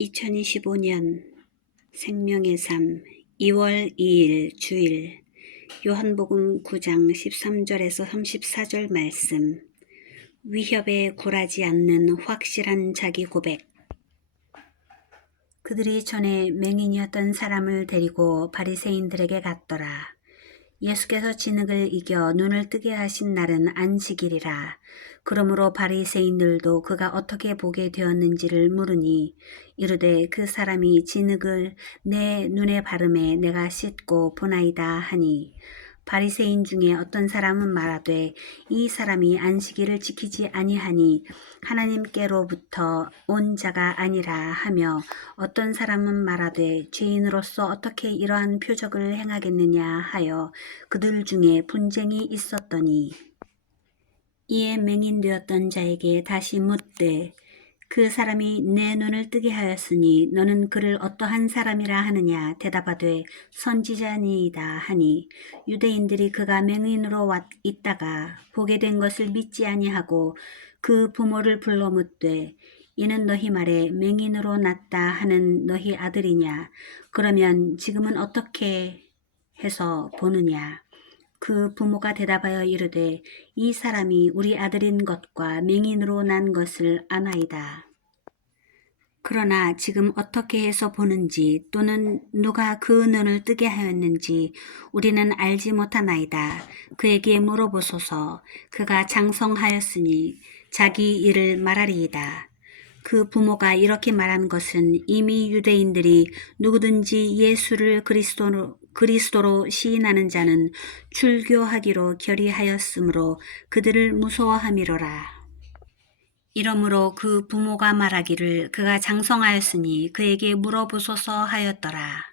2025년 생명의 삶 2월 2일 주일 요한복음 9장 13절에서 34절 말씀. 위협에 굴하지 않는 확실한 자기 고백. 그들이 전에 맹인이었던 사람을 데리고 바리새인들에게 갔더라. 예수께서 진흙을 이겨 눈을 뜨게 하신 날은 안식일이라. 그러므로 바리새인들도 그가 어떻게 보게 되었는지를 물으니 이르되 그 사람이 진흙을 내 눈에 바르매 내가 씻고 보나이다 하니, 바리새인 중에 어떤 사람은 말하되 이 사람이 안식일을 지키지 아니하니 하나님께로부터 온 자가 아니라 하며, 어떤 사람은 말하되 죄인으로서 어떻게 이러한 표적을 행하겠느냐 하여 그들 중에 분쟁이 있었더니, 이에 맹인되었던 자에게 다시 묻되 그 사람이 내 눈을 뜨게 하였으니 너는 그를 어떠한 사람이라 하느냐. 대답하되 선지자니이다 하니, 유대인들이 그가 맹인으로 있다가 보게 된 것을 믿지 아니하고 그 부모를 불러 묻되 이는 너희 말에 맹인으로 났다 하는 너희 아들이냐. 그러면 지금은 어떻게 해서 보느냐. 그 부모가 대답하여 이르되 이 사람이 우리 아들인 것과 맹인으로 난 것을 아나이다. 그러나 지금 어떻게 해서 보는지 또는 누가 그 눈을 뜨게 하였는지 우리는 알지 못하나이다. 그에게 물어보소서. 그가 장성하였으니 자기 일을 말하리이다. 그 부모가 이렇게 말한 것은 이미 유대인들이 누구든지 예수를 그리스도로 시인하는 자는 출교하기로 결의하였으므로 그들을 무서워함이로라. 이러므로 그 부모가 말하기를 그가 장성하였으니 그에게 물어보소서 하였더라.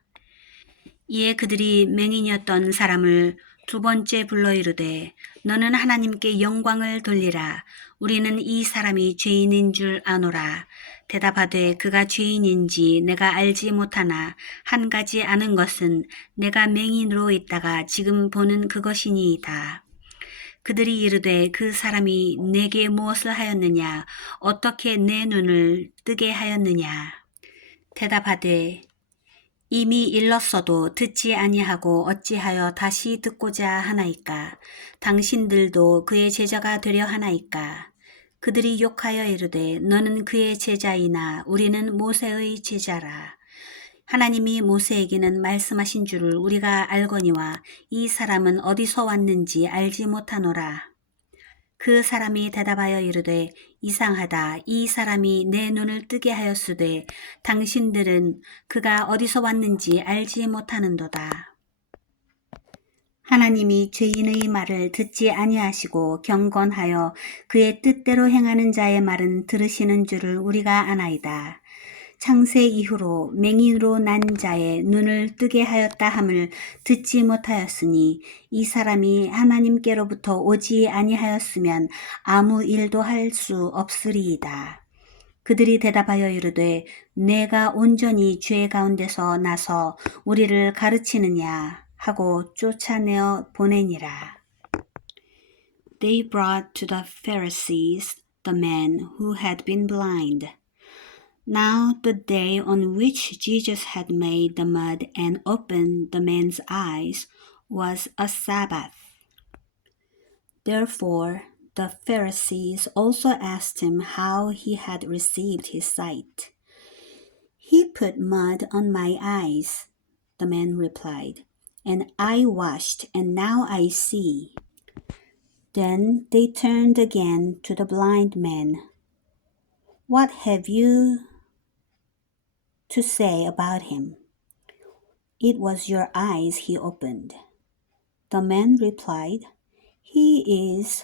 이에 그들이 맹인이었던 사람을 두 번째 불러 이르되 너는 하나님께 영광을 돌리라. 우리는 이 사람이 죄인인 줄 아노라. 대답하되 그가 죄인인지 내가 알지 못하나 한 가지 아는 것은 내가 맹인으로 있다가 지금 보는 그것이니이다. 그들이 이르되 그 사람이 내게 무엇을 하였느냐. 어떻게 내 눈을 뜨게 하였느냐. 대답하되 이미 일렀어도 듣지 아니하고 어찌하여 다시 듣고자 하나이까. 당신들도 그의 제자가 되려 하나이까. 그들이 욕하여 이르되 너는 그의 제자이나 우리는 모세의 제자라. 하나님이 모세에게는 말씀하신 줄을 우리가 알거니와 이 사람은 어디서 왔는지 알지 못하노라. 그 사람이 대답하여 이르되 이상하다. 이 사람이 내 눈을 뜨게 하였으되 당신들은 그가 어디서 왔는지 알지 못하는도다. 하나님이 죄인의 말을 듣지 아니하시고 경건하여 그의 뜻대로 행하는 자의 말은 들으시는 줄을 우리가 아나이다. 창세 이후로 맹인으로 난 자의 눈을 뜨게 하였다 함을 듣지 못하였으니 이 사람이 하나님께로부터 오지 아니하였으면 아무 일도 할 수 없으리이다. 그들이 대답하여 이르되 내가 온전히 죄 가운데서 나서 우리를 가르치느냐 하고 쫓아내어 보내니라. They brought to the Pharisees the man who had been blind. Now the day on which Jesus had made the mud and opened the man's eyes was a Sabbath. Therefore the Pharisees also asked him how he had received his sight. He put mud on my eyes, the man replied, and I washed, and now I see. Then they turned again to the blind man. What have you to say about him? It was your eyes he opened. The man replied, He is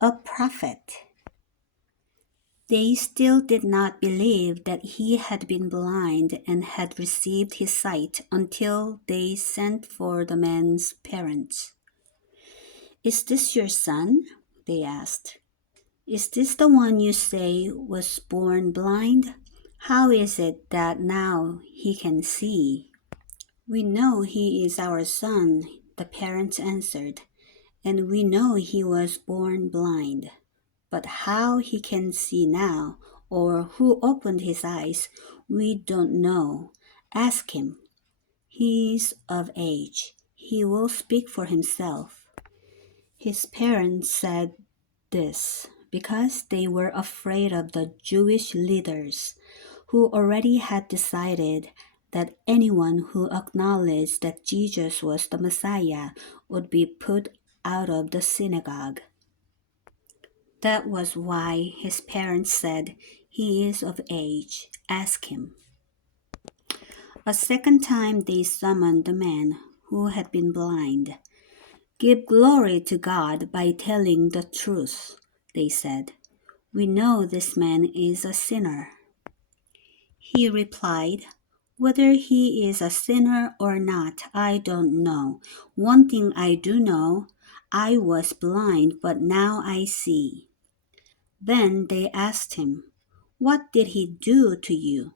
a prophet. They still did not believe that he had been blind and had received his sight until they sent for the man's parents. Is this your son? They asked. Is this the one you say was born blind? How is it that now he can see? We know he is our son, the parents answered, and we know he was born blind. But how he can see now, or who opened his eyes, We don't know. Ask him. He is of age. He will speak for himself. His parents said this because they were afraid of the Jewish leaders, who already had decided that anyone who acknowledged that Jesus was the Messiah would be put out of the synagogue. That was why his parents said, "He is of age. Ask him." A second time they summoned the man who had been blind. "Give glory to God by telling the truth," they said. "We know this man is a sinner." He replied, "Whether he is a sinner or not, I don't know. One thing I do know, I was blind, but now I see." Then they asked him, "What did he do to you?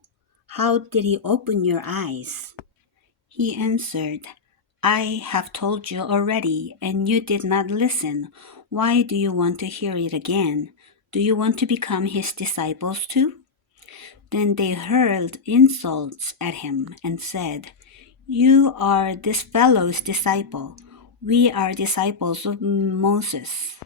How did he open your eyes?" He answered, "I have told you already, and you did not listen. Why do you want to hear it again? Do you want to become his disciples too?" Then they hurled insults at him and said, "You are this fellow's disciple. We are disciples of Moses.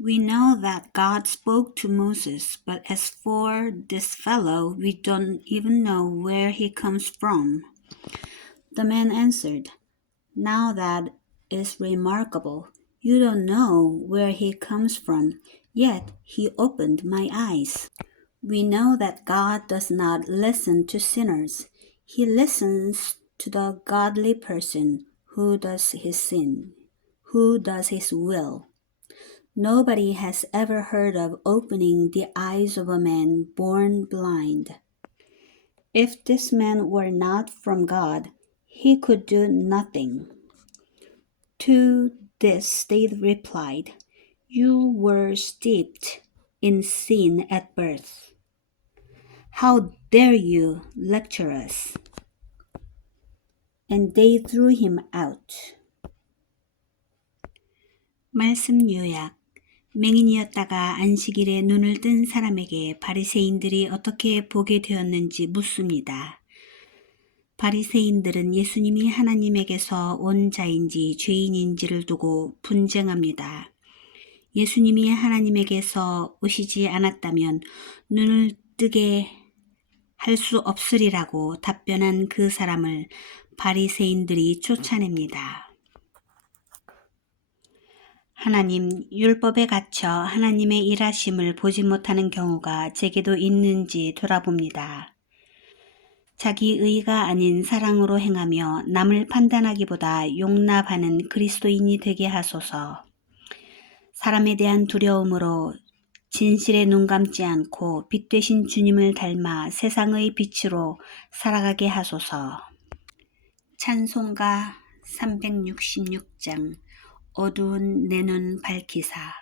We know that God spoke to Moses, but as for this fellow, we don't even know where he comes from." The man answered, "Now that is remarkable. You don't know where he comes from, yet he opened my eyes. We know that God does not listen to sinners. He listens to the godly person who does his will. Nobody has ever heard of opening the eyes of a man born blind. If this man were not from God, he could do nothing." To this they replied, "You were steeped in sin at birth. How dare you lecture us?" And they threw him out. 말씀 요약. 맹인이었다가 안식일에 눈을 뜬 사람에게 바리새인들이 어떻게 보게 되었는지 묻습니다. 바리새인들은 예수님이 하나님에게서 온 자인지 죄인인지를 두고 분쟁합니다. 예수님이 하나님에게서 오시지 않았다면 눈을 뜨게 할 수 없으리라고 답변한 그 사람을 바리새인들이 쫓아냅니다. 하나님, 율법에 갇혀 하나님의 일하심을 보지 못하는 경우가 제게도 있는지 돌아봅니다. 자기 의가 아닌 사랑으로 행하며 남을 판단하기보다 용납하는 그리스도인이 되게 하소서. 사람에 대한 두려움으로 진실에 눈 감지 않고 빛 되신 주님을 닮아 세상의 빛으로 살아가게 하소서. 찬송가 366장 어두운 내 눈 밝히사.